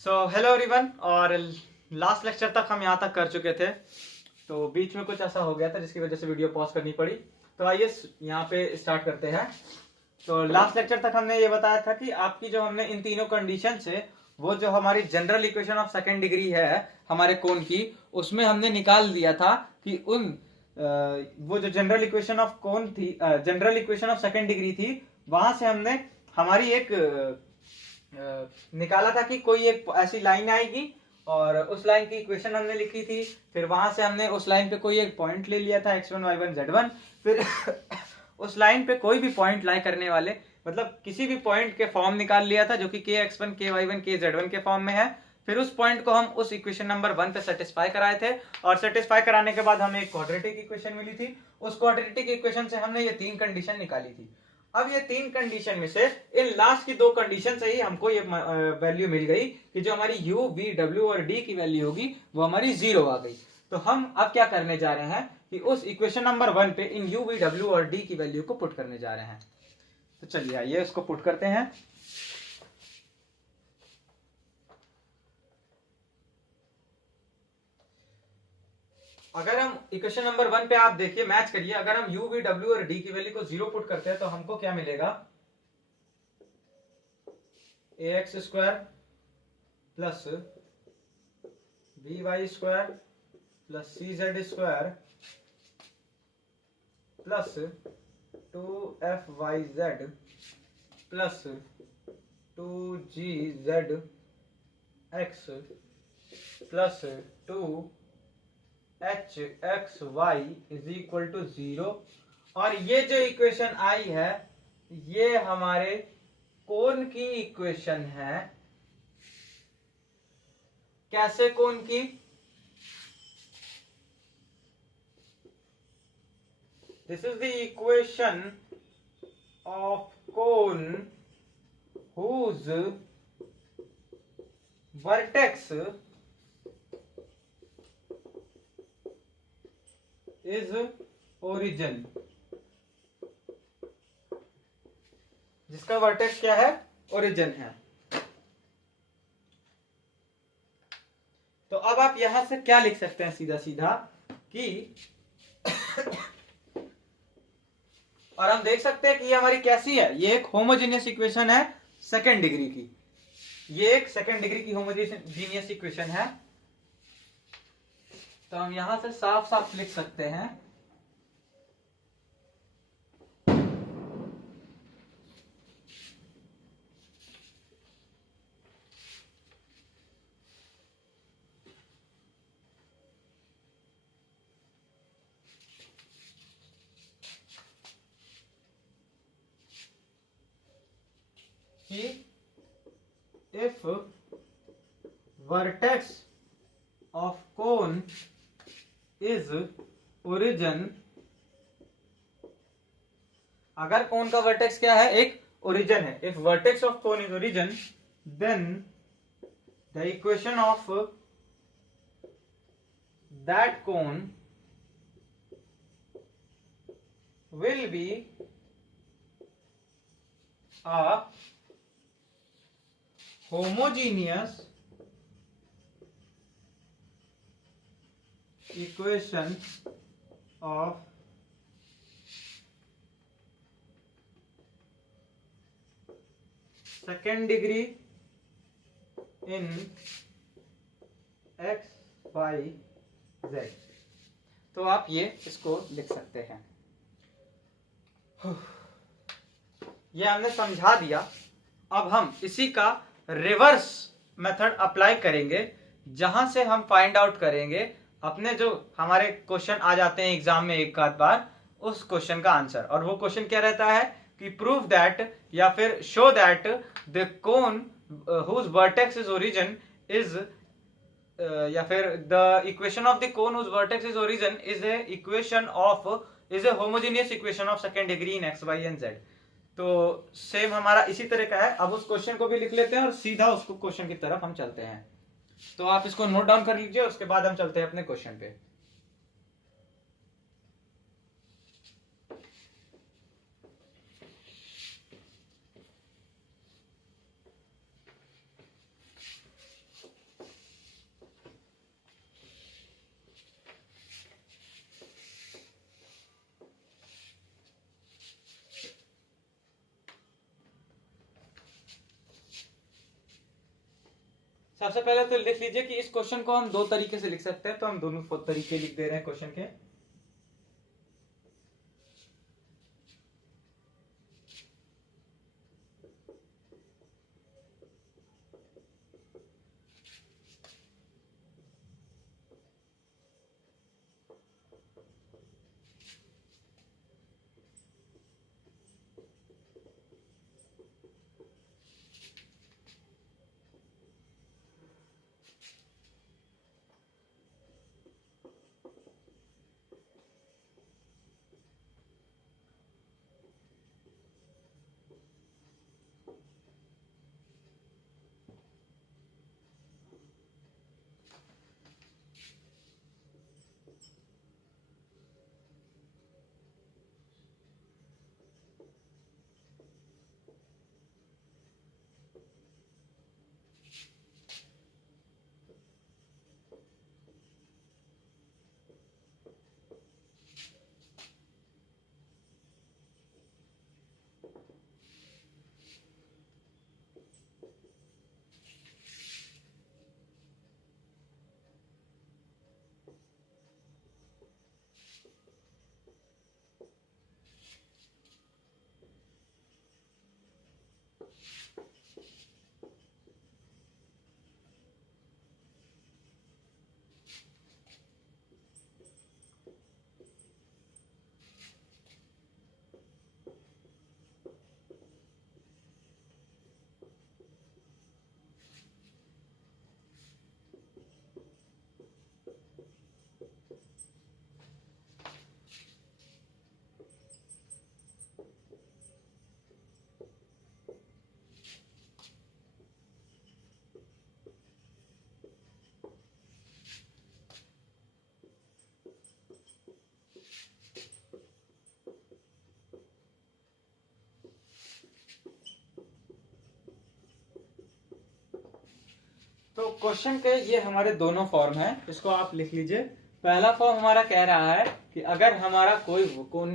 Hello everyone. और last lecture तक हम यहाँ तक कर चुके थे, तो बीच में कुछ ऐसा हो गया था जिसकी वजह से वीडियो पॉज करनी पड़ी। तो आइए यहाँ पे स्टार्ट करते हैं। तो लास्ट लेक्चर तक हमने ये बताया था कि आपकी जो हमने इन तीनों कंडीशन से वो जो हमारी general equation of second degree है हमारे कोण की, उसमें हमने निकाल दिया था कि वो जो जनरल इक्वेशन ऑफ कोण थी, general equation of second degree थी, वहां से हमने हमारी एक निकाला था कि कोई एक ऐसी लाइन आएगी और उस लाइन की इक्वेशन हमने लिखी थी। फिर वहां से हमने उस लाइन पे कोई एक पॉइंट ले लिया था x1 y1 z1। फिर उस लाइन पे कोई भी पॉइंट लाई करने वाले, मतलब किसी भी पॉइंट के फॉर्म निकाल लिया था जो कि kx1 ky1 kz1 के फॉर्म में है। फिर उस पॉइंट को हम उस इक्वेशन नंबर 1 पे सेटिस्फाई कराए थे और सेटिस्फाई कराने के बाद हमें एक क्वाड्रेटिक इक्वेशन मिली थी। उस क्वाड्रेटिक इक्वेशन से हमने ये तीन कंडीशन निकाली थी। अब ये तीन कंडीशन में से इन लास्ट की दो कंडीशन से ही हमको ये वैल्यू मिल गई कि जो हमारी u v w और d की वैल्यू होगी वो हमारी 0 आ गई। तो हम अब क्या करने जा रहे हैं कि उस इक्वेशन नंबर 1 पे इन u v w और d की वैल्यू को पुट करने जा रहे हैं। तो चलिए आइए इसको पुट करते हैं। अगर हम इक्वेशन नंबर 1 पे आप देखिए, मैच करिए, अगर हम u v w और d की वैल्यू को 0 पुट करते हैं तो हमको क्या मिलेगा, ax square plus by square plus cz square plus 2fyz plus 2gzx plus 2hxy is equal to 0। और ये जो इक्वेशन आई है ये हमारे कोण की इक्वेशन है। कैसे कोण की? This is the equation of कोण whose vertex is origin। जिसका वर्टेक्स क्या है? ओरिजिन है। तो अब आप यहां से क्या लिख सकते हैं सीधा सीधा कि और हम देख सकते हैं कि ये हमारी कैसी है, ये एक होमोजेनियस इक्वेशन है सेकेंड डिग्री की। ये एक सेकेंड डिग्री की होमोजेनियस इक्वेशन है। तो हम यहां से साफ साफ लिख सकते हैं कि if vertex of cone is origin, अगर कोन का वर्टेक्स क्या है? एक ओरिजिन है। If vertex of cone is origin then the equation of that cone will be a homogeneous equation of second degree in x y z। तो आप ये इसको लिख सकते हैं। ये हमने समझा दिया। अब हम इसी का रिवर्स मेथड अप्लाई करेंगे, जहां से हम फाइंड आउट करेंगे अपने जो हमारे क्वेश्चन आ जाते हैं एग्जाम में एक आध बार, उस क्वेश्चन का आंसर। और वो क्वेश्चन क्या रहता है कि प्रूव दैट या फिर show that the cone whose vertex is origin is या फिर the equation of the cone whose vertex is origin is a equation of is a homogeneous equation of second degree in x y and z. तो same हमारा इसी तरह का है। अब उस क्वेश्चन को भी लिख लेते हैं और सीधा उसको क्वेश्चन की तरफ हम चलते हैं। तो आप इसको नोट डाउन कर लीजिए, उसके बाद हम चलते हैं अपने क्वेश्चन पे। सबसे पहले तो लिख लीजिए कि इस क्वेश्चन को हम दो तरीके से लिख सकते हैं, तो हम दोनों तरीके लिख दे रहे हैं क्वेश्चन के। तो क्वेश्चन के ये हमारे दोनों फॉर्म हैं, इसको आप लिख लीजिए। पहला फॉर्म हमारा कह रहा है कि अगर हमारा कोई कोण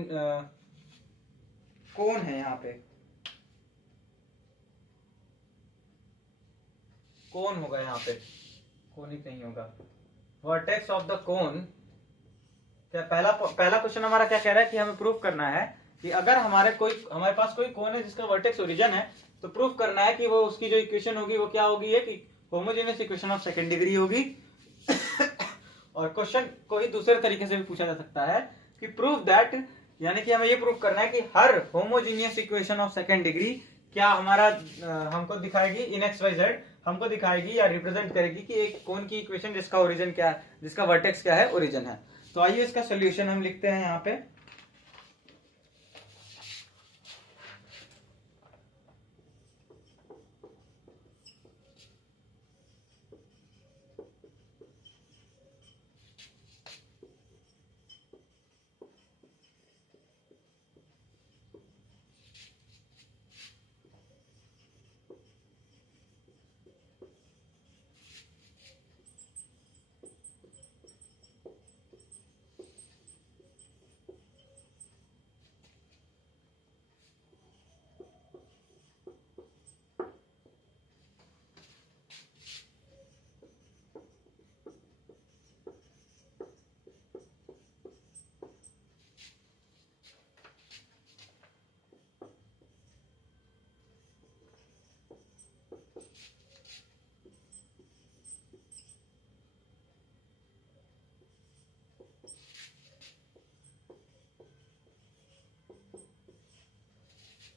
है, यहाँ पे कोण होगा, यहाँ पे कोनिक नहीं होगा, वर्टेक्स ऑफ द कोन। क्या पहला क्वेश्चन हमारा क्या कह रहा है कि हमें प्रूफ करना है कि अगर हमारे पास कोई कोन है जिसका वर्टेक्स ओरिजिन है, तो प्रूफ करना है कि वो उसकी जो इक्वेशन होगी वो क्या होगी, है कि homogeneous equation of second degree होगी। और क्वेश्चन को ही दूसरे तरीके से भी पूछा जा सकता है कि प्रूफ दैट, यानी कि हमें ये प्रूफ करना है कि हर homogeneous equation of second degree क्या हमारा हमको दिखाएगी इन एक्स वाई जेड, हमको दिखाएगी या रिप्रेजेंट करेगी कि एक कोन की इक्वेशन जिसका ओरिजिन क्या है, जिसका वर्टेक्स क्या है, ओरिजिन है। तो आइए इसका सोल्यूशन हम लिखते हैं यहाँ पे।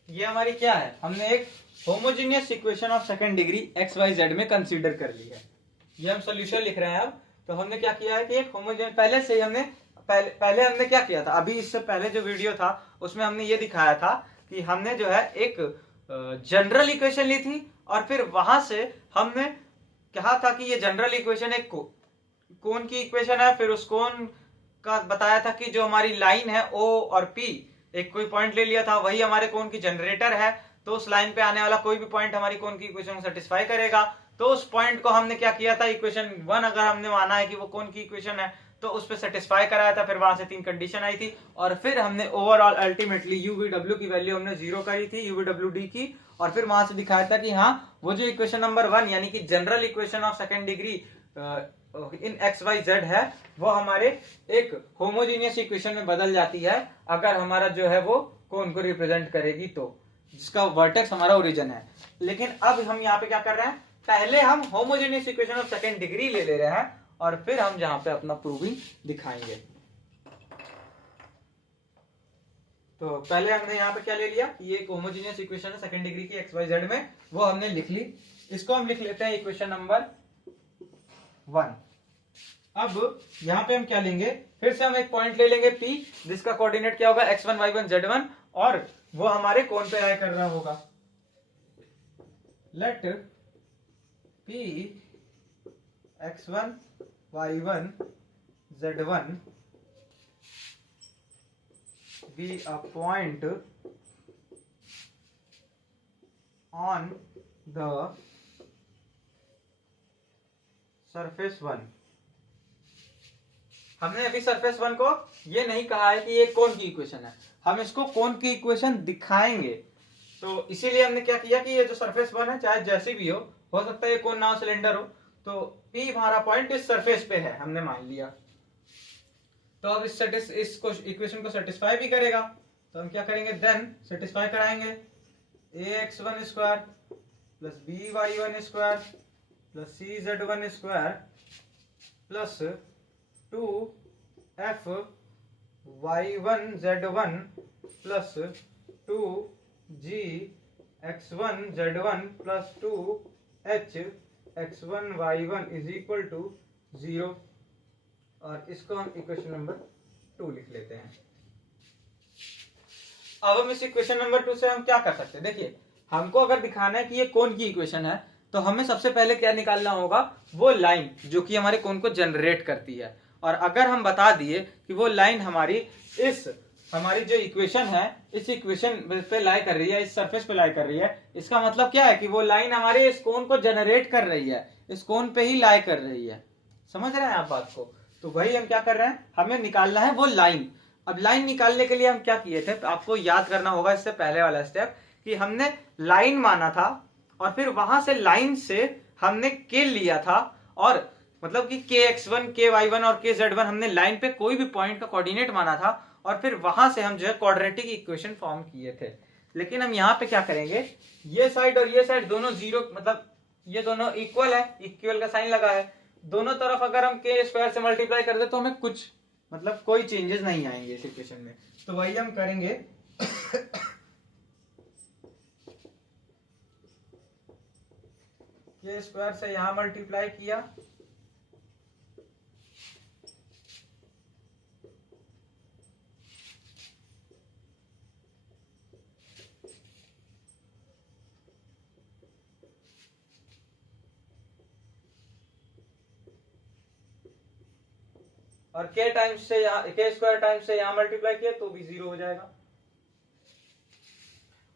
ये हमारी क्या है, हमने एक homogeneous equation of second degree x y z में कंसीडर कर ली है। ये हम सोल्यूशन लिख रहे हैं अब। तो हमने क्या किया है कि एक होमोजेनियस, पहले से ही हमने पहले हमने क्या किया था, अभी इससे पहले जो वीडियो था उसमें हमने ये दिखाया था कि हमने जो है एक जनरल इक्वेशन ली थी, और फिर वहां से हमने कहा था कि ये जनरल इक्वेशन एक कोन की इक्वेशन है। फिर उस कोन का बताया था कि जो हमारी लाइन है ओ और पी, एक कोई पॉइंट ले लिया था, वही हमारे कोन की जनरेटर है। तो उस लाइन पे आने वाला कोई भी पॉइंट हमारी कोन की इक्वेशन को सेटिस्फाई करेगा। तो उस पॉइंट को हमने क्या किया था, इक्वेशन 1 अगर हमने माना है कि वो कोन की इक्वेशन है, तो उस पर सेटिस्फाई कराया था। फिर वहां से 3 कंडीशन आई थी, और फिर हमने ओवरऑल अल्टीमेटली यूवीडब्ल्यू की वैल्यू हमने 0 करी थी, यूवीडब्ल्यू डी की, और फिर वहां से दिखाया था कि हाँ वो जो इक्वेशन नंबर 1 यानी कि general equation of second degree in x y z है वो हमारे एक होमोजीनियस इक्वेशन में बदल जाती है अगर हमारा जो है वो कोन को रिप्रेजेंट करेगी तो, जिसका वर्टेक्स हमारा ओरिजिन है। लेकिन अब हम यहाँ पे क्या कर रहे हैं, पहले हम homogeneous equation of second degree ले रहे हैं और फिर हम जहां पे अपना प्रूविंग दिखाएंगे। तो पहले हमने यहाँ पे क्या ले लिया, ये एक होमोजेनियस इक्वेशन है सेकेंड डिग्री की एक्स वाई जेड में, वो हमने लिख ली। इसको हम लिख लेते हैं इक्वेशन नंबर 1। अब यहाँ पे हम क्या लेंगे, फिर से हम एक पॉइंट ले लेंगे P, जिसका कोऑर्डिनेट क्या होगा x1 y1 z1, और वो हमारे कोण पे लाई कर रहा होगा। Let P x1 y1 z1 be a point on the surface 1। हमने अभी सरफेस 1 को ये नहीं कहा है कि ये कोण की इक्वेशन है, हम इसको कोण की इक्वेशन दिखाएंगे। तो इसीलिए हमने क्या किया कि ये जो सरफेस 1 है चाहे जैसी भी हो सकता है ये कोण ना हो सिलेंडर हो, तो P हमारा पॉइंट इस सरफेस पे है हमने मान लिया। तो अब इसको इक्वेशन को सेटिस्फाई भी करेगा, तो हम क्या करेंगे, देन सेटिस्फाई कराएंगे ax1 square plus by1 square plus cz1 square plus 2f y1 z1 plus 2g x1 z1 plus 2h x1 y1 is equal to 0। और इसको हम इक्वेशन नंबर 2 लिख लेते हैं। अब हम इस इक्वेशन नंबर 2 से हम क्या कर सकते हैं, देखिए हमको अगर दिखाना है कि ये कोण की इक्वेशन है तो हमें सबसे पहले क्या निकालना होगा, वो लाइन जो कि हमारे कोण को जनरेट करती है। और अगर हम बता दिए कि वो लाइन हमारी जो इक्वेशन है इस इक्वेशन पे लाई कर रही है, इस सरफेस पे लाई कर रही है, इसका मतलब क्या है कि वो लाइन हमारे इस कोण को जनरेट कर रही है, इस कोण पे ही लाई कर रही है। समझ रहे हैं आप बात को? तो वही हम क्या कर रहे हैं, हमें निकालना है वो लाइन। अब लाइन निकालने के लिए हम क्या किए थे, आपको याद करना होगा इससे पहले वाला स्टेप, कि हमने लाइन माना था और फिर वहां से लाइन से हमने के लिया था, और मतलब कि kx1 ky1 और kz1 हमने लाइन पे कोई भी पॉइंट का कोऑर्डिनेट माना था और फिर वहां से हम जो है क्वाड्रेटिक इक्वेशन फॉर्म किए थे। लेकिन हम यहाँ पे क्या करेंगे, ये साइड और ये साइड दोनों जीरो, मतलब ये दोनों इक्वल है, इक्वल का साइन लगा है, दोनों तरफ अगर हम के स्क्वायर से मल्टीप्लाई कर दे तो हमें कुछ मतलब कोई चेंजेस नहीं आएंगे इस इक्वेशन में। तो वही हम करेंगे के स्क्वायर से यहां मल्टीप्लाई किया और के टाइम्स से यहाँ के स्क्वायर टाइम्स से यहां मल्टीप्लाई किया तो भी 0 हो जाएगा।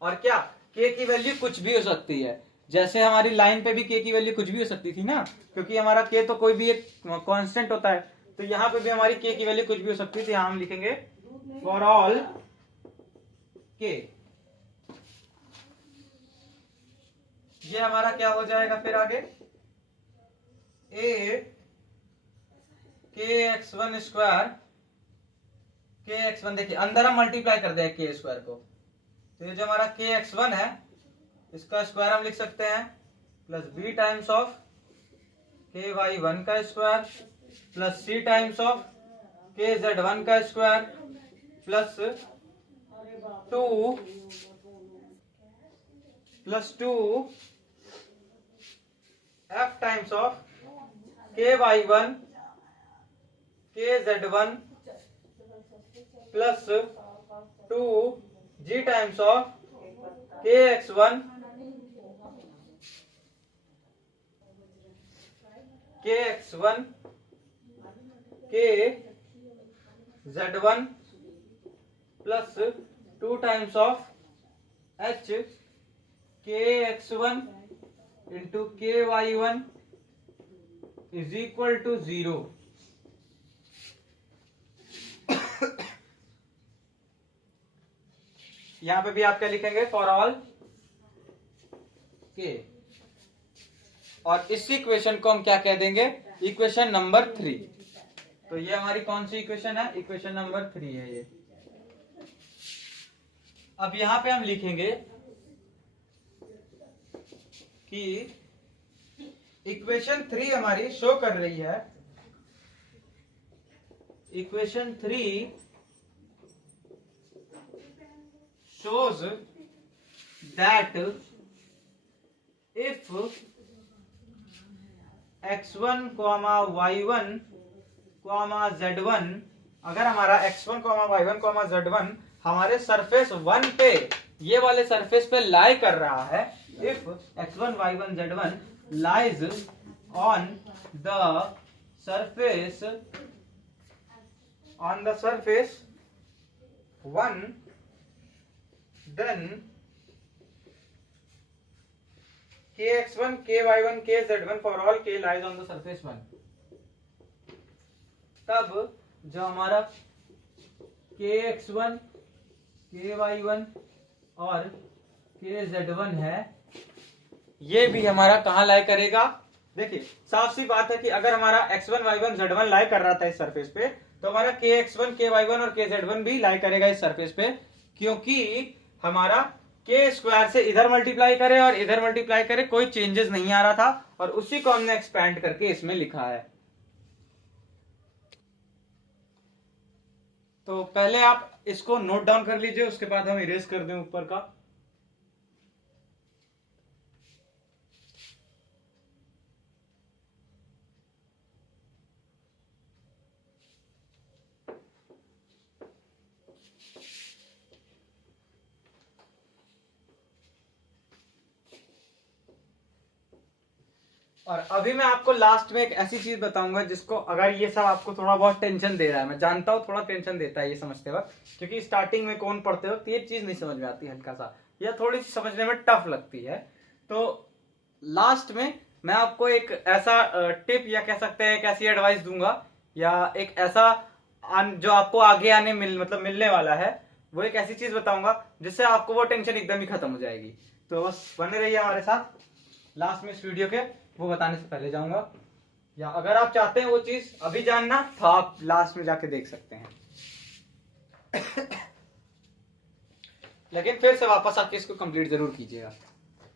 और क्या, के की वैल्यू कुछ भी हो सकती है, जैसे हमारी लाइन पे भी के की वैल्यू कुछ भी हो सकती थी ना, क्योंकि हमारा के तो कोई भी एक कांस्टेंट होता है, तो यहाँ पे भी हमारी के की वैल्यू कुछ भी हो सकती थी। यहां हम लिखेंगे फॉर ऑल के। ये हमारा क्या हो जाएगा फिर आगे, ए के x1 स्क्वायर के x1, देखिए अंदर हम मल्टीप्लाई कर दें के स्क्वायर को, तो ये जो हमारा के x1 है इसका स्क्वायर हम लिख सकते हैं प्लस b टाइम्स ऑफ के y1 का square plus c times of के z1 का square plus 2 f times of के y1 के z1 plus 2 g times of के x1 के x1 के z1 plus 2 times of h के x1 इंटू के y1 इज इक्वल टू 0। यहां पे भी आप क्या लिखेंगे, फॉर ऑल के, और इस इक्वेशन को हम क्या कह देंगे, इक्वेशन नंबर 3। तो ये हमारी कौन सी इक्वेशन है, इक्वेशन नंबर 3 है ये। अब यहां पे हम लिखेंगे कि इक्वेशन 3 हमारी शो कर रही है, equation 3 shows that if x1, y1, z1, अगर हमारा x1, y1, z1 हमारे सरफेस 1 पे, ये वाले सरफेस पे लाई कर रहा है, if x1, y1, z1 lies on the surface 1, then kx1, ky1, kz1 for all k lies on the surface 1। तब जो हमारा kx1, ky1 और kz1 है, ये भी हमारा कहाँ लाई करेगा। देखिए साफ सी बात है कि अगर हमारा x1, y1, z1 लाई कर रहा था इस सरफेस पे, तो हमारा kx1, ky1 और kz1 भी लाई करेगा इस सरफेस पे, क्योंकि हमारा के स्क्वायर से इधर मल्टीप्लाई करे और इधर मल्टीप्लाई करे, कोई चेंजेस नहीं आ रहा था, और उसी को हमने एक्सपैंड करके इसमें लिखा है। तो पहले आप इसको नोट डाउन कर लीजिए, उसके बाद हम इरेज कर दें ऊपर का। और अभी मैं आपको लास्ट में एक ऐसी चीज बताऊंगा जिसको, अगर ये सब आपको थोड़ा बहुत टेंशन दे रहा है, मैं जानता हूं थोड़ा टेंशन देता है ये समझते वक्त, क्योंकि स्टार्टिंग में कौन पढ़ते वक्त ये चीज नहीं समझ में आती, हल्का सा या थोड़ी सी समझने में टफ लगती है। तो लास्ट में मैं आपको एक ऐसा टिप या कह सकते हैं एक ऐसी एडवाइस दूंगा, या एक ऐसा जो आपको आगे आने मिलने वाला है, वो एक ऐसी चीज बताऊंगा जिससे आपको वो टेंशन एकदम ही खत्म हो जाएगी। तो बस बने रहिए हमारे साथ लास्ट में इस वीडियो के, वो बताने से पहले जाऊंगा, या अगर आप चाहते हैं वो चीज अभी जानना तो आप लास्ट में जाके देख सकते हैं। लेकिन फिर से वापस आके इसको कंप्लीट जरूर कीजिएगा।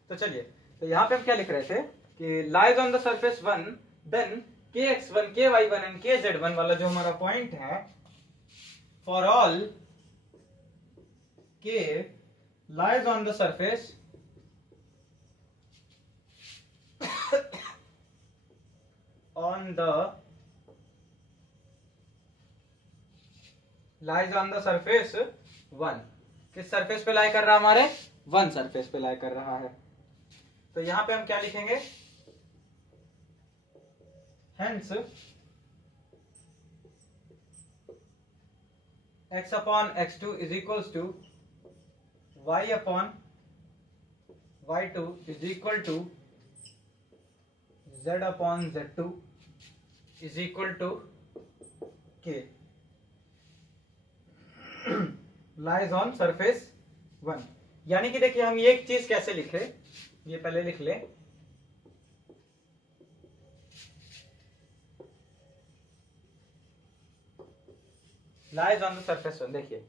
तो चलिए, तो यहाँ पे हम क्या लिख रहे थे कि lies on the surface 1, then kx1, ky1 and kz1 वाला जो हमारा पॉइंट है, for all k lies on the surface lies on the surface 1। किस सरफेस पे लाई कर रहा है, हमारे 1 सरफेस पे लाई कर रहा है। तो यहां पे हम क्या लिखेंगे, hence x upon x2 is equals to y upon y2 is equal to z upon z2 is equal to k lies on surface 1। यानी कि देखिए हम ये एक चीज कैसे लिखे, ये पहले लिख ले, लाइज ऑन द सरफेस 1। देखिए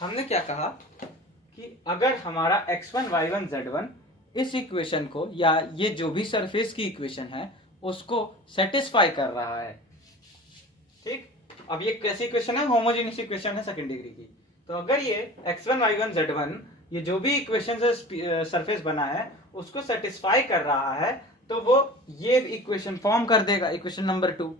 हमने क्या कहा कि अगर हमारा x1, y1, z1 इस इक्वेशन को, या ये जो भी सरफेस की इक्वेशन है उसको सेटिस्फाई कर रहा है, ठीक। अब ये कैसी इक्वेशन है, होमोजेनियस इक्वेशन है सेकंड डिग्री की। तो अगर ये x1, y1, z1 ये जो भी इक्वेशन से सरफेस बना है उसको सेटिस्फाई कर रहा है, तो वो ये इक्वेशन फॉर्म कर देगा, इक्वेशन नंबर 2।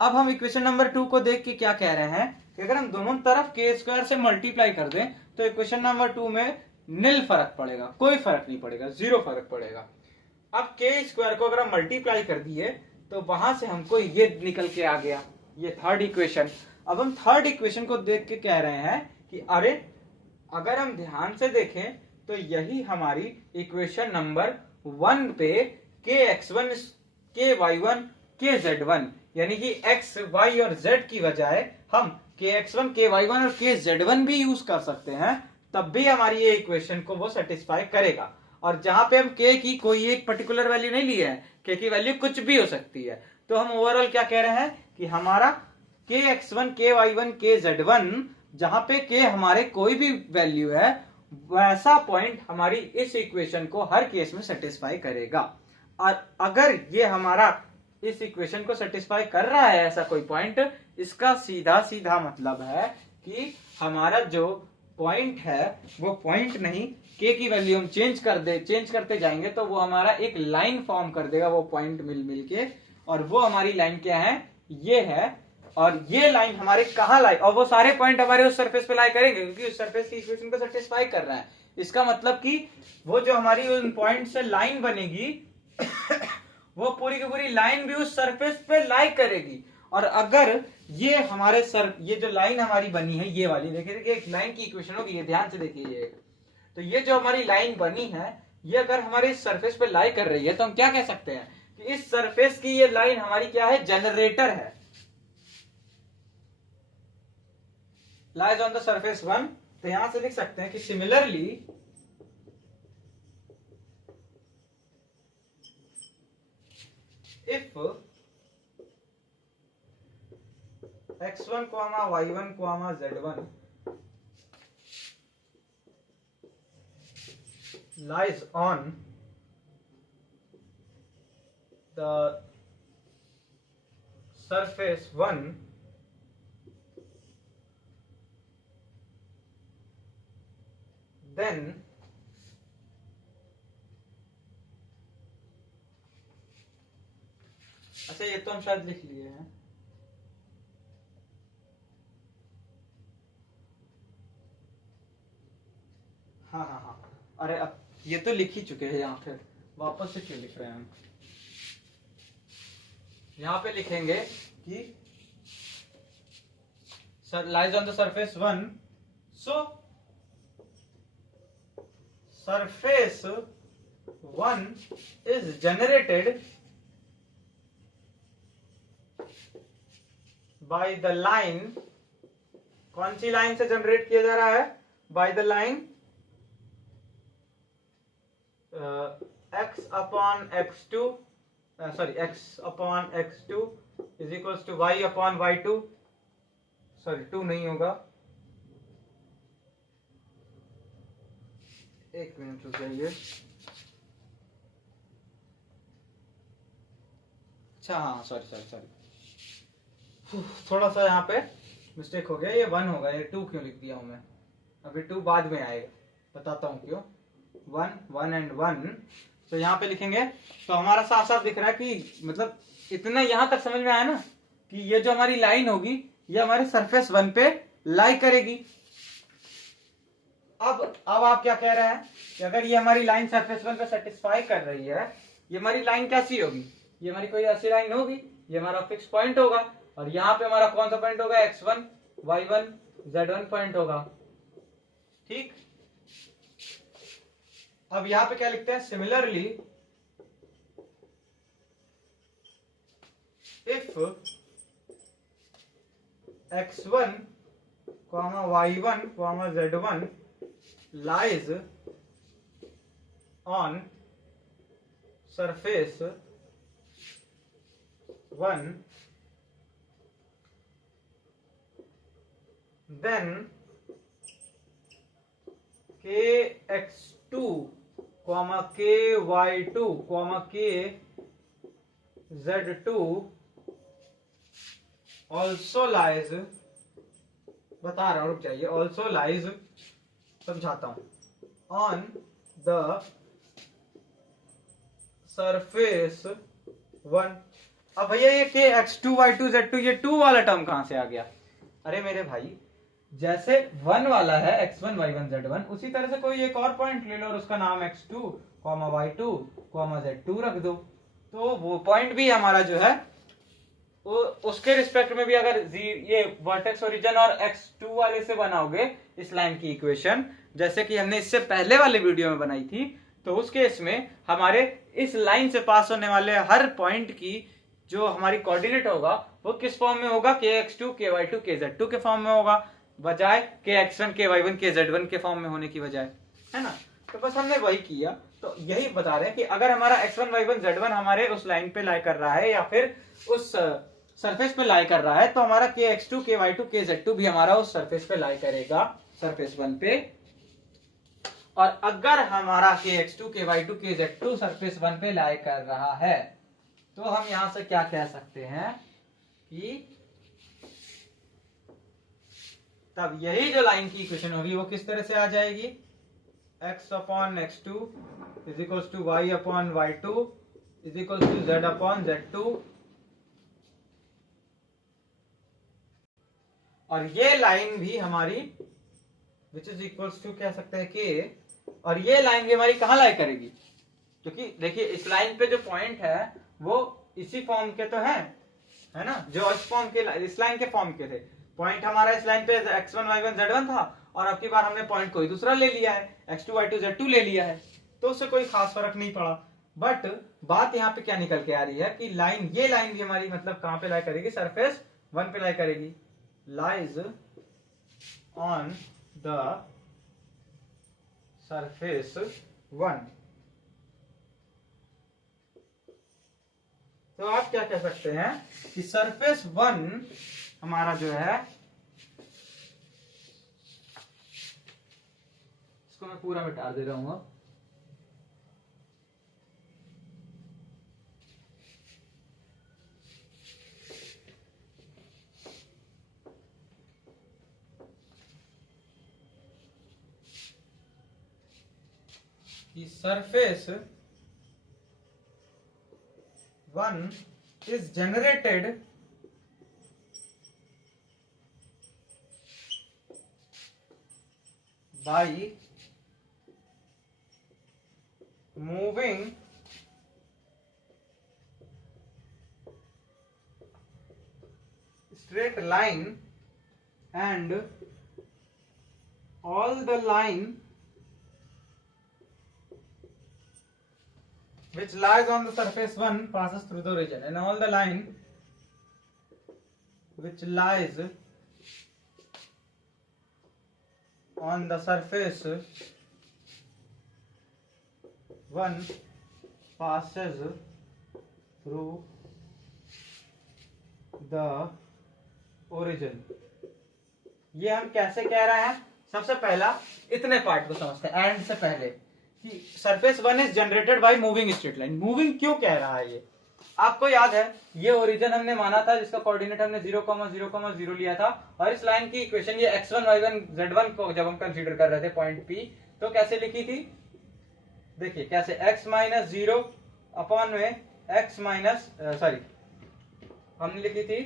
अब हम इक्वेशन नंबर 2 को देख के क्या कह रहे हैं कि अगर हम दोनों तरफ के स्क्वायर से मल्टीप्लाई कर दें तो इक्वेशन नंबर 2 में नील फर्क पड़ेगा, कोई फर्क नहीं पड़ेगा, 0 फर्क पड़ेगा। अब के स्क्वायर को अगर हम मल्टीप्लाई कर दिए तो वहां से हमको ये निकल के आ गया, ये थर्ड इक्वेशन। अब हम थर्ड इक्वेशन को देख के कह रहे हैं कि अरे अगर हम ध्यान से देखें तो यही हमारी इक्वेशन नंबर 1 पे kx1, ky1, kz1 यानी कि x, y और z की बजाय हम kx1, ky1 और kz1 भी यूज कर सकते हैं, तब भी हमारी ये इक्वेशन को वो सेटिस्फाई करेगा। और जहां पे हम के की कोई एक पर्टिकुलर वैल्यू नहीं ली है, के की वैल्यू कुछ भी हो सकती है, तो हम ओवरऑल क्या कह रहे हैं कि हमारा के x1 के y1 के z1 जहां पे के हमारे कोई भी वैल्यू है, वैसा पॉइंट हमारी इस इक्वेशन को हर केस में सेटिस्फाई करेगा। और अगर ये हमारा इस इक्वेशन को सेटिस्फाई कर रहा है ऐसा कोई पॉइंट, इसका सीधा सीधा मतलब है कि हमारा जो पॉइंट है वो पॉइंट नहीं, के की वैल्यू हम चेंज करते जाएंगे तो वो हमारा एक लाइन फॉर्म कर देगा, वो पॉइंट मिल के, और वो हमारी लाइन क्या है, ये है। और ये लाइन हमारे कहाँ लाई, और वो सारे पॉइंट हमारे उस सरफेस पे लाई करेंगे क्योंकि उस सरफेस की इक्वेशन को सेटिस्फाई कर रहा है। इसका मतलब कि वो जो हमारी उन पॉइंट से लाइन बनेगी वो पूरी की पूरी लाइन भी उस सरफेस पे लाई करेगी। और अगर ये हमारे ये जो लाइन हमारी बनी है ये वाली, देखिए एक लाइन की इक्वेशन होगी, ये ध्यान से देखिए ये, तो ये जो हमारी लाइन बनी है ये अगर हमारे इस सरफेस पे लाई कर रही है तो हम क्या कह सकते हैं कि इस सरफेस की ये लाइन हमारी क्या है, जनरेटर है, लाइज ऑन द सरफेस 1। तो यहां से लिख सकते हैं कि similarly if x1, y1, z1 lies on the surface 1, then अच्छा ये तो हम शायद लिख लिए हैं, हाँ, अरे अब ये तो लिख ही चुके हैं, यहाँ पे वापस से क्यों लिख रहे हैं हम। यहाँ पे लिखेंगे कि lies on the surface 1, so surface 1 is generated by the line, कौन सी लाइन से जनरेट किया जा रहा है, by the line x upon x2 x upon x2 is equals to y upon y2, sorry 2 नहीं होगा, एक मिनट रुक जाइए, अच्छा हाँ सॉरी थोड़ा सा यहाँ पे मिस्टेक हो गया, ये 1 होगा, ये 2 क्यों लिख दिया हूं मैं, अभी 2 बाद में आएगा, बताता हूं क्यों। 1 एंड 1, तो यहाँ पे लिखेंगे तो हमारा साफ साफ दिख रहा है कि मतलब इतना यहां तक समझ में आया ना कि ये जो हमारी लाइन होगी ये हमारे सरफेस 1 पे लाई करेगी। अब आप क्या कह रहे हैं कि अगर ये हमारी लाइन सरफेस 1 पे सेटिस्फाई कर रही है, ये हमारी लाइन कैसी होगी, ये हमारी कोई ऐसी लाइन होगी, ये हमारा फिक्स पॉइंट होगा, और यहाँ पे हमारा कौन सा पॉइंट होगा, x1 y1 z1 पॉइंट होगा, ठीक। अब यहां पे क्या लिखते हैं, similarly if x1, y1, z1 lies on surface 1, then kx2, ky2, kz2 also lies, बता रहा हूं रुक जाइए, also lies, समझाता हूं, on the surface 1। अब भैया ये के x2 y2 z2 ये 2 वाला टर्म कहां से आ गया, अरे मेरे भाई जैसे 1 वाला है x1 y1 z1, उसी तरह से कोई एक और पॉइंट ले लो और उसका नाम x2, y2, z2 रख दो, तो वो पॉइंट भी हमारा जो है उसके रिस्पेक्ट में भी अगर ये वर्टेक्स ओरिजिन और x2 वाले से बनाओगे इस लाइन की इक्वेशन, जैसे कि हमने इससे पहले वाले वीडियो में बनाई थी, तो उस केस में हमारे इस लाइन से पास होने वाले हर पॉइंट की जो हमारी कोऑर्डिनेट होगा वो किस फॉर्म में होगा, kx2 ky2 kz2 के फॉर्म में होगा, बजाय kx1 ky1 kz1 के फॉर्म में होने की बजाय, है ना। तो बस हमने वही किया, तो यही बता रहे हैं कि अगर हमारा x1 y1 z1 हमारे उस लाइन पे लाई कर रहा है या फिर उस सरफेस पे लाई कर रहा है, तो हमारा kx2 ky2 kz2 भी हमारा उस सरफेस पे लाई करेगा, सरफेस 1 पे। और अगर हमारा kx2 ky2 kz2 सरफेस 1 पे लाई कर रहा है, तो हम यहां से क्या कह सकते हैं कि तब यही जो लाइन की इक्वेशन होगी वो किस तरह से आ जाएगी, x upon x2 is equals to y upon y2 is equals to z upon z2। और ये लाइन भी हमारी विच इज इक्वल्स टू कह सकते हैं कि, और ये लाइन भी हमारी कहां लाई करेगी, क्योंकि देखिए इस लाइन पे जो पॉइंट है वो इसी फॉर्म के तो है ना, जो इस फॉर्म के, इस लाइन के फॉर्म के थे। पॉइंट हमारा इस लाइन पे x1 y1 z1 था, और अब की बार हमने पॉइंट कोई दूसरा ले लिया है, x2 y2 z2 ले लिया है, तो उससे कोई खास फर्क नहीं पड़ा। बट बात यहाँ पे क्या निकल के आ रही है कि लाइन, ये लाइन भी हमारी मतलब कहां पे लाई करेगी, सरफेस 1 पे लाई करेगी, लाइज ऑन द सरफेस 1। तो आप क्या कह सकते हैं कि सरफेस 1 हमारा जो है, इसको मैं पूरा मिटा दे रहा हूं, कि surface 1 is generated by moving straight line and all the line which lies on the surface 1 passes through the origin, and all the line which lies on the surface 1 passes through the origin। ये हम कैसे कह रहे हैं, सबसे पहला इतने part को समझते हैं एंड से पहले, कि surface 1 is generated by moving straight line. Moving क्यों कह रहा है ये, आपको याद है ये ओरिजिन हमने माना था जिसका कोऑर्डिनेट हमने 0,0,0 लिया था, और इस लाइन की इक्वेशन ये x1 y1 z1 को जब हम कंसीडर कर रहे थे पॉइंट P, तो कैसे लिखी थी, देखिए कैसे, x माइनस 0 अपॉन में x माइनस सॉरी हमने लिखी थी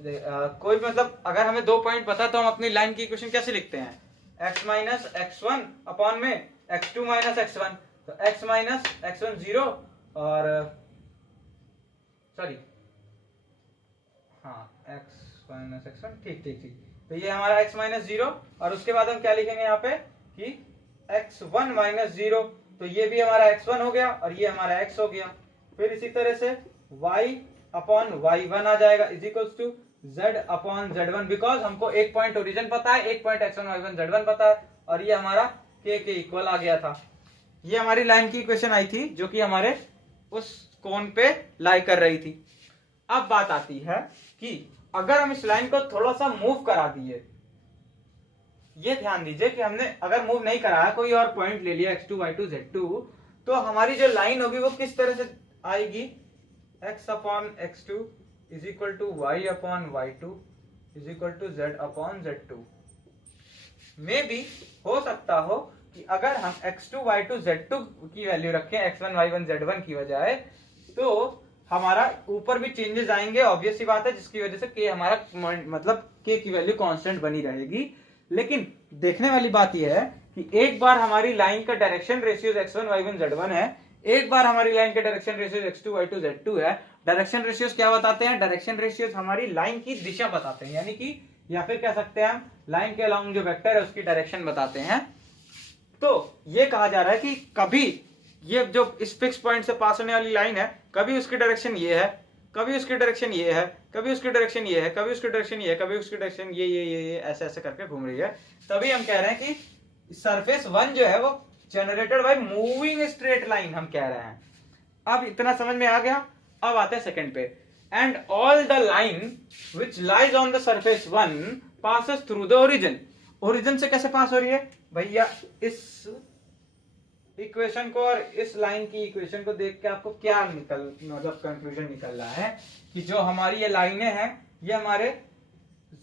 कोई मतलब अगर हमें दो पॉइंट पता तो हम अपनी लाइन की इक्वेशन कैसे लिखते हैं, x माइनस x1 अपॉन में x2 माइनस x1, तो x माइनस x1 0 और सॉरी हाँ x माइनस x1, ठीक ठीक ठीक, तो ये हमारा x माइनस 0, और उसके बाद हम क्या लिखेंगे यहाँ पे कि x1 माइनस 0, तो ये भी हमारा x1 हो गया और ये हमारा x हो गया। फिर इसी तरह से y अपॉन y1 आ जाएगा is equals to z upon z1, because हमको एक पॉइंट ओरिजिन पता है, एक पॉइंट x1 y1 z1 पता है, और ये हमारा k के इक्वल आ गया था। ये हमारी लाइन की इक्वेशन आई थी जो कि हमारे उस कोन पे लाई कर रही थी। अब बात आती है कि अगर हम इस लाइन को थोड़ा सा मूव करा दिए, ये ध्यान दीजिए कि हमने अगर मूव नहीं कराया, कोई और पॉइंट ले लिया x2 y2 z2, तो हमारी जो लाइन होगी वो किस तरह से आएगी, x upon x2 is equal to y upon y2 is equal to z upon z2। मे भी हो सकता हो कि अगर हम x2 y2 z2 की वैल्यू रखें x1 y1 z1 की बजाय, तो हमारा ऊपर भी चेंजेस आएंगे, ऑब्वियस सी बात है, जिसकी वजह से k हमारा मतलब k की वैल्यू कांस्टेंट बनी रहेगी। लेकिन देखने वाली बात यह है कि एक बार हमारी लाइन का direction ratios x1 y1 z1 है, एक बार हमारी लाइन के direction ratios x2 y2 z2 है। डायरेक्शन रेशियोज क्या बताते हैं, डायरेक्शन रेशियोज हमारी लाइन की दिशा बताते हैं, यानी कि या फिर कह सकते हैं हम लाइन के अलोंग जो वेक्टर है उसकी डायरेक्शन बताते हैं। तो ये कहा जा रहा है कि कभी ये जो इस फिक्स पॉइंट से पास होने वाली लाइन है, कभी उसकी डायरेक्शन ये है, कभी उसकी डायरेक्शन ये है, कभी उसकी डायरेक्शन ये है, कभी उसकी डायरेक्शन ये है, कभी उसकी डायरेक्शन ये ऐसे ऐसे करके घूम रही है, तभी हम कह रहे हैं कि सरफेस 1 जो है वो generated by moving straight line हम कह रहे हैं। अब इतना समझ में आ गया। अब आते हैं सेकंड पे, and all the line which lies on the surface 1 passes through the origin. Origin से कैसे पास हो रही है भैया, इस इक्वेशन को और इस लाइन की इक्वेशन को देख के आपको क्या मतलब कंक्लूजन निकल रहा है कि जो हमारी ये लाइनें हैं ये हमारे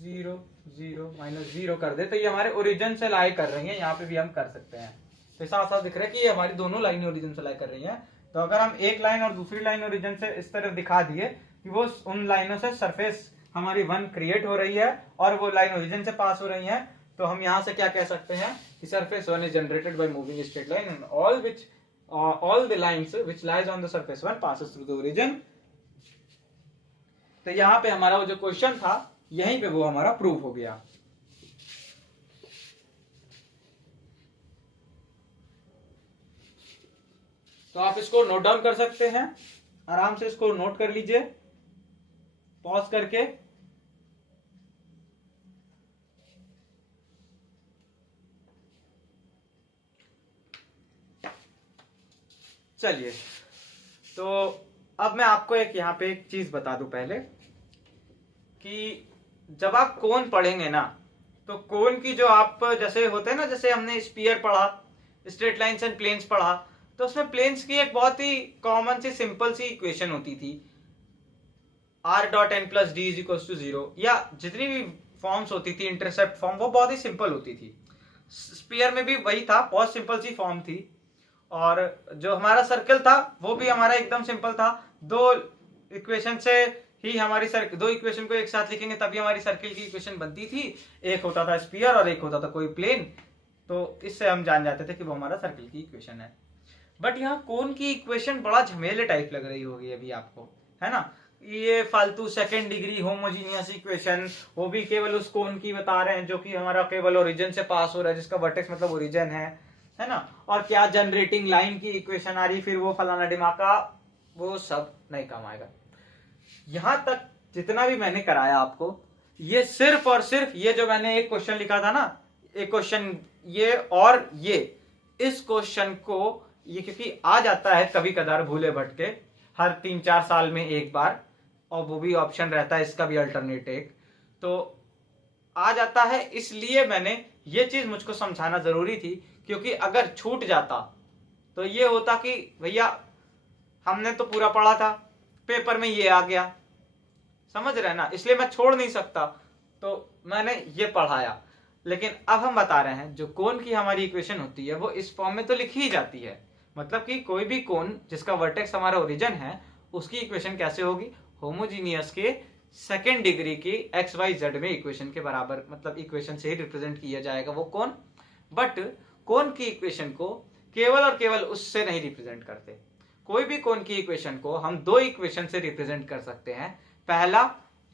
0 0 -0 कर दे तो ये हमारे ओरिजिन से लाई कर रही हैं। यहाँ पे भी हम कर सकते हैं, तो साफ साफ दिख रहा है कि ये हमारी दोनों लाइनें ओरिजिन से लाई कर रही हैं। तो अगर हम एक लाइन और दूसरी लाइन ओरिजिन से इस तरह दिखा दिए कि वो उन लाइनों से सरफेस हमारी 1 क्रिएट हो रही है और वो लाइन ओरिजिन से पास हो रही है, तो हम यहाँ से क्या कह सकते हैं कि surface 1 is generated by moving straight line and all the lines which lies on the surface 1 passes through the origin. तो यहाँ पे हमारा वो जो क्वेश्चन था यहीं पे वो हमारा प्रूव हो गया। तो आप इसको नोट डाउन कर सकते हैं, आराम से इसको नोट कर लीजिए पॉज करके। चलिए, तो अब मैं आपको यहाँ पे एक चीज बता दूं पहले कि जब आप कोन पढ़ेंगे ना, तो कोन की जो आप जैसे होते हैं ना, जैसे हमने स्फीयर पढ़ा, स्ट्रेट लाइन्स एंड प्लेन्स पढ़ा, तो उसमें प्लेन्स की एक बहुत ही कॉमन सी सिंपल सी इक्वेशन होती थी, r.n+d = 0, या जितनी भी फॉर्म्स होती थी इंटरसेप्ट फॉर्म, वो बहुत ही सिंपल होती थी। स्फीयर में भी वही था, बहुत सिंपल सी फॉर्म थी। और जो हमारा सर्कल था वो भी हमारा एकदम सिंपल था, दो इक्वेशन से ही हमारी दो इक्वेशन को एक साथ लिखेंगे तभी हमारी सर्किल की इक्वेशन बनती थी। एक होता था स्फीयर और एक होता था कोई प्लेन, तो इससे हम जान जाते थे कि वो हमारा सर्किल की इक्वेशन है। बट यहाँ कोन की इक्वेशन बड़ा झमेले टाइप लग रही होगी अभी आपको, है ना। ये फालतू सेकेंड डिग्री होमोजीनियस इक्वेशन, वो भी केवल उस कोन की बता रहे हैं जो कि हमारा केवल ओरिजिन से पास हो रहा है, जिसका वर्टेक्स मतलब ओरिजिन है ना। और क्या जनरेटिंग लाइन की इक्वेशन आ रही, फिर वो फलाना डिमाका, वो सब नहीं काम आएगा। यहां तक जितना भी मैंने कराया आपको, ये सिर्फ और सिर्फ ये जो मैंने एक क्वेश्चन लिखा था ना, एक क्वेश्चन ये और ये, इस क्वेश्चन को ये क्योंकि आ जाता है कभी कदार भूले भटके, हर 3-4 साल में एक बार, और वो भी ऑप्शन रहता है इसका भी अल्टरनेट एक, तो आ जाता है, इसलिए मैंने ये चीज मुझको समझाना जरूरी थी। क्योंकि अगर छूट जाता तो ये होता कि भैया हमने तो पूरा पढ़ा था, पेपर में ये आ गया, समझ रहे ना, इसलिए मैं छोड़ नहीं सकता, तो मैंने ये पढ़ाया। लेकिन अब हम बता रहे हैं जो कोन की हमारी इक्वेशन होती है वो इस फॉर्म में तो लिखी ही जाती है, मतलब कि कोई भी कोन जिसका वर्टेक्स हमारा ओरिजिन है उसकी इक्वेशन कैसे होगी, होमोजीनियस के सेकेंड डिग्री की XYZ में इक्वेशन के बराबर, मतलब इक्वेशन से ही रिप्रेजेंट किया जाएगा वो कोन। बट कोन की इक्वेशन को केवल और केवल उससे नहीं रिप्रेजेंट करते, कोई भी कोन की इक्वेशन को हम दो इक्वेशन से रिप्रेजेंट कर सकते हैं। पहला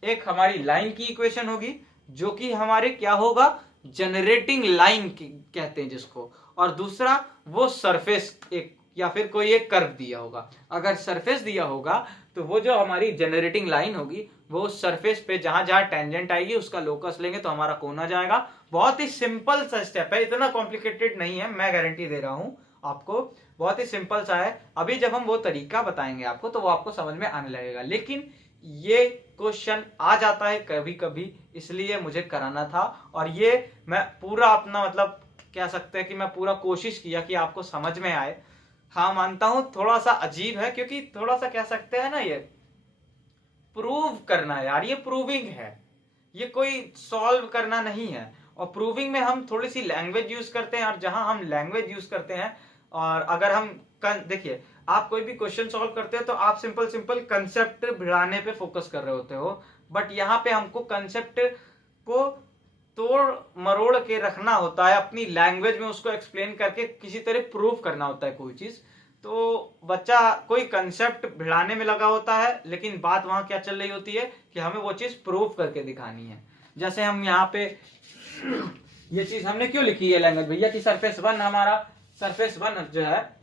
एक हमारी लाइन की इक्वेशन होगी जो कि हमारे क्या होगा, जनरेटिंग लाइन कहते हैं जिसको, और दूसरा वो सरफेस एक या फिर कोई एक कर्व दिया होगा। अगर सरफेस दिया होगा तो वो जो हमारी जनरेटिंग लाइन होगी वो सरफेस पे जहां जहां टेंजेंट आएगी उसका लोकस लेंगे तो हमारा कोन आ जाएगा। बहुत ही सिंपल सा स्टेप है, इतना कॉम्प्लिकेटेड नहीं है, मैं गारंटी दे रहा हूं आपको, बहुत ही सिंपल सा है। अभी जब हम वो तरीका बताएंगे आपको तो वो आपको समझ में आने लगेगा। लेकिन ये क्वेश्चन आ जाता है कभी कभी, इसलिए मुझे कराना था, और ये मैं पूरा अपना मतलब कह सकते हैं कि मैं पूरा कोशिश किया कि आपको समझ में आए। हाँ मानता हूं थोड़ा सा अजीब है, क्योंकि थोड़ा सा कह सकते हैं ना, ये प्रूव करना है यार, ये प्रूविंग है, ये कोई सॉल्व करना नहीं है। और प्रूविंग में हम थोड़ी सी लैंग्वेज यूज करते हैं, और जहां हम लैंग्वेज यूज करते हैं, और अगर हम देखिए आप कोई भी क्वेश्चन सॉल्व करते हो तो आप सिंपल सिंपल कंसेप्ट भिड़ाने पे फोकस कर रहे होते हो, बट यहाँ पे हमको कंसेप्ट को तोड़ मरोड़ के रखना होता है, अपनी लैंग्वेज में उसको एक्सप्लेन करके किसी तरह प्रूव करना होता है कोई चीज। तो बच्चा कोई कंसेप्ट भिड़ाने में लगा होता है, लेकिन बात वहां क्या चल रही होती है कि हमें वो चीज प्रूव करके दिखानी है। जैसे हम यहाँ पे ये चीज हमने क्यों लिखी है लैंग्वेज भैया कि सरफेस 1 हमारा, सरफेस 1 जो है,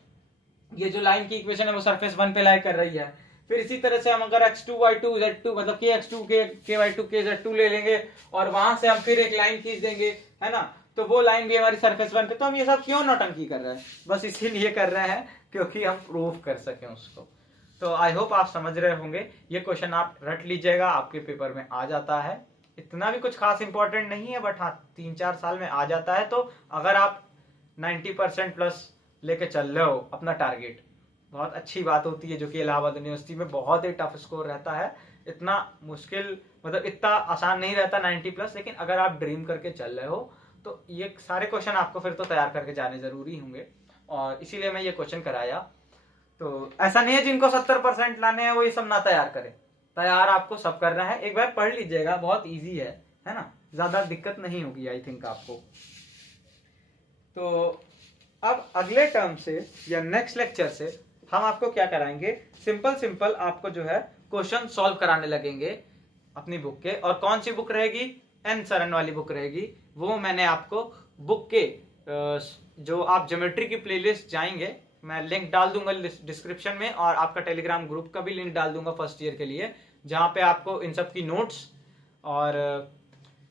ये जो लाइन की इक्वेशन है वो सरफेस 1 पे लाई कर रही है। फिर इसी तरह से हम अगर x2 y2 z2 मतलब kx2 ky2 kz2 ले लेंगे और वहां से हम फिर एक लाइन खींच देंगे, है ना, तो वो लाइन भी हमारी सरफेस वन पे। तो हम ये सब क्यों नौटंकी कर रहे हैं, बस इसीलिए कर रहे हैं क्योंकि हम प्रूव कर सकें उसको। तो आई होप आप समझ रहे होंगे। ये क्वेश्चन आप रट लीजिएगा, आपके पेपर में आ जाता है, इतना भी कुछ खास इंपॉर्टेंट नहीं है, बट हाँ 3-4 साल में आ जाता है। तो अगर आप 90% प्लस लेके चल रहे हो अपना टारगेट, बहुत अच्छी बात होती है, जो कि इलाहाबाद यूनिवर्सिटी में बहुत ही टफ स्कोर रहता है। इतना मुश्किल मतलब इतना आसान नहीं रहता 90+, लेकिन अगर आप ड्रीम करके चल रहे हो तो ये सारे क्वेश्चन आपको फिर तो तैयार करके जाने जरूरी होंगे, और इसीलिए मैं ये क्वेश्चन कराया। तो ऐसा नहीं है जिनको 70% लाने हैं वो ये सब ना तैयार करें, तैयार आपको सब करना है। एक बार पढ़ लीजिएगा, बहुत ईजी है ना, ज्यादा दिक्कत नहीं होगी आई थिंक आपको। तो अब अगले टर्म से या नेक्स्ट लेक्चर से हम आपको क्या कराएंगे, सिंपल आपको जो है क्वेश्चन सॉल्व कराने लगेंगे अपनी बुक के। और कौन सी बुक रहेगी, एन सरन वाली बुक रहेगी। वो मैंने आपको बुक के जो आप ज्योमेट्री की प्लेलिस्ट जाएंगे, मैं लिंक डाल दूंगा डिस्क्रिप्शन में, और आपका टेलीग्राम ग्रुप का भी लिंक डाल दूंगा फर्स्ट ईयर के लिए, जहां पे आपको इन सब की नोट्स और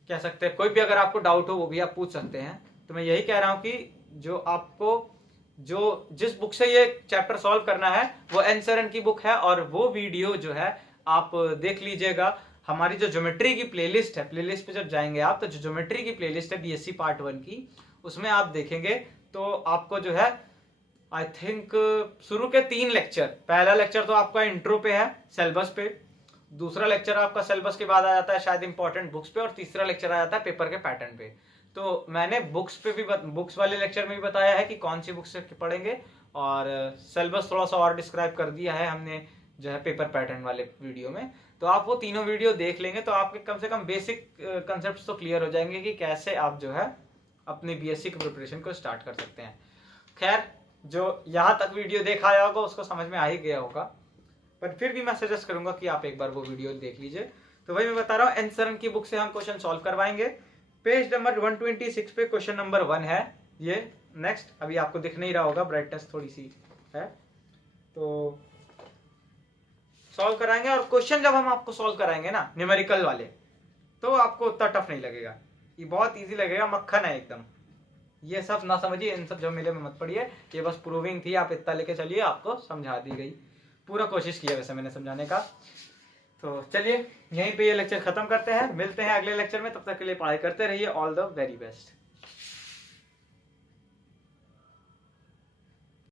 कह सकते हैं कोई भी अगर आपको डाउट हो वो भी आप पूछ सकते हैं। तो मैं यही कह रहा हूं कि जो आपको जिस बुक से ये चैप्टर सॉल्व करना है वो एन सरन की बुक है, और वो वीडियो जो है आप देख लीजिएगा। हमारी जो ज्योमेट्री की प्लेलिस्ट है, प्लेलिस्ट पे जब जाएंगे आप तो जो ज्योमेट्री की प्लेलिस्ट है बीएससी पार्ट 1 की, उसमें आप देखेंगे तो आपको जो है आई थिंक शुरू के 3 लेक्चर, पहला लेक्चर तो आपका इंट्रो पे है सिलेबस पे, दूसरा लेक्चर आपका सिलेबस के बाद आ जाता है शायद इंपॉर्टेंट बुक्स पे, और तीसरा लेक्चर आ जाता है पेपर के पैटर्न पे। तो मैंने बुक्स पे भी बुक्स वाले लेक्चर में भी बताया है कि कौन सी बुक्स पढ़ेंगे, और सिलेबस थोड़ा सा और डिस्क्राइब कर दिया है हमने जो है पेपर पैटर्न वाले वीडियो में। तो आप वो तीनों वीडियो देख लेंगे तो आपके कम से कम बेसिक कंसेप्ट तो क्लियर हो जाएंगे कि कैसे आप जो है अपनी बीएससी की प्रिपरेशन को स्टार्ट कर सकते हैं। खैर जो यहाँ तक वीडियो देखा आया होगा उसको समझ में आ ही गया होगा, पर फिर भी मैं सजेस्ट करूंगा कि आप एक बार वो वीडियो देख लीजिए। तो वही मैं बता रहा हूँ, एन सरन की बुक से हम क्वेश्चन सॉल्व करवाएंगे। पेज नंबर 126 पे क्वेश्चन नंबर 1 है ये। नेक्स्ट अभी आपको दिख नहीं रहा होगा, ब्राइटनेस थोड़ी सी है, तो सॉल्व कराएंगे। और क्वेश्चन जब हम आपको सॉल्व कराएंगे ना न्यूमेरिकल वाले, तो आपको उतना टफ नहीं लगेगा, ये बहुत इजी लगेगा, मक्खन है एकदम। ये सब ना समझिए, इन सब जो मिले में मत पड़िए, ये बस प्रूविंग थी, आप इतना लेके चलिए, आपको समझा दी गई, पूरा कोशिश किया वैसे मैंने समझाने का। तो चलिए यहीं पे ये लेक्चर खत्म करते हैं, मिलते हैं अगले लेक्चर में, तब तक के लिए पढ़ाई करते रहिए। All the very best.